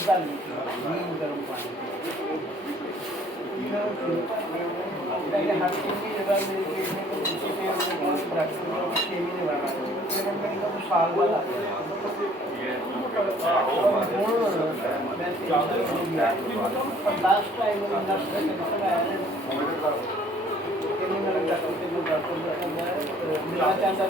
आधा लीटर नीम गर्म पानी पहले हर 3 महीने बाद मेरी देखने को नीचे पे डॉक्टर ने 6 महीने बाद फिर हम कहीं तो साल बाद आ गया लास्ट टाइम लास्ट टाइम आया मेरा डॉक्टर के मिला चाहता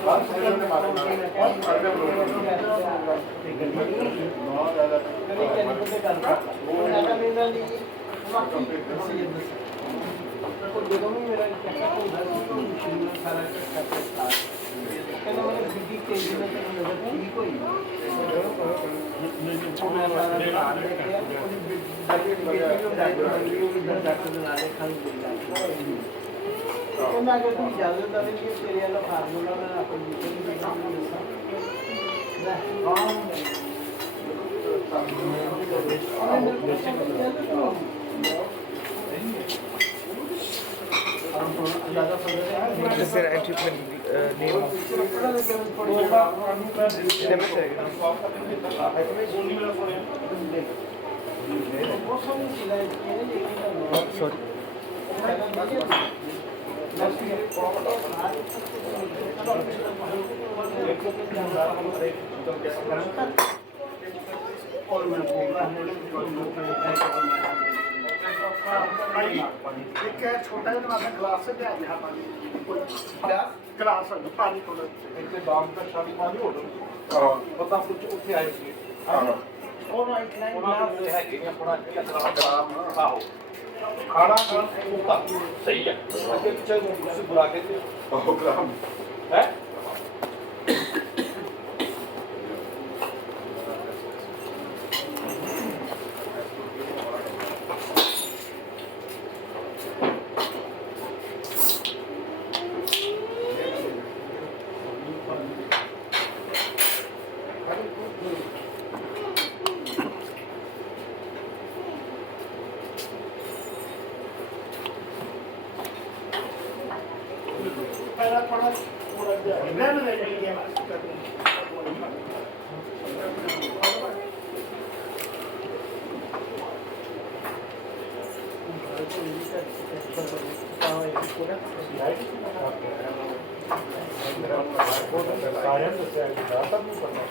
ਜਦੋਂ ਵੀ ਮੇਰਾ ਚੈੱਕਅਪ ਹੁੰਦਾ ਸੀ ਤਾਂ ਮਸ਼ੀਨ ਨਾਲ ਸਾਰਾ ਚੈੱਕਅਪ ਕਰਤਾ ਕਹਿੰਦਾ ਮੈਨੂੰ ਬੀਪੀ ਤੇਜ਼ੀ ਨਾਲ ਨਜ਼ਰ ਠੀਕ ਹੋਈ ਮੈਂ ਸਾਰਾ ਧਿਆਨ ਰੱਖਿਆ ਡਾਕਟਰ ਦੇ ਨਾਲ ਖਾਣ ਕਹਿੰਦਾ ਅਗਰ ਤੁਸੀਂ ਇਜਾਜ਼ਤ ਦੇਵੇ ਤੇਰੇ ਵਾਲਾ ਫਾਰਮੂਲਾ ਮੈਂ ਆਪਣੀ ਬੀਪੀ ਨੂੰ Is there an entry name? एक छोटा ग्लास से ग्लास पानी थोड़ा ਇੱਥੇ ਬਾਮ ਦਾ ਸ਼ਾਦੀ ਪਾਣੀ ਹੋ ਪਤਾ ਕੁਝ ਉੱਥੇ ਆਏ ਸੀ ਉਹ ਇੱਕ ਲਾਈਨ ਉਹਨਾਂ ਦੇ ਹੈਗੇ ਨੇ ਆਪਣਾ ਜਿਹੜਾ ਆਹੋ ਖਾਣਾ ਖਾਣ ਉਹ ਤਾਂ ਸਹੀ ਹੈ ਅੱਗੇ ਪਿੱਛੇ ਤੁਸੀਂ ਬੁਲਾ ਕੇ ਉਹ ਗ੍ਰਾਮ ਹੈ पहला थोड़ा ਸਾਰਿਆਂ ਨੂੰ ਦੱਸਿਆ ਕਿ ਦਾ ਸਭ ਨੂੰ ਪਤਾ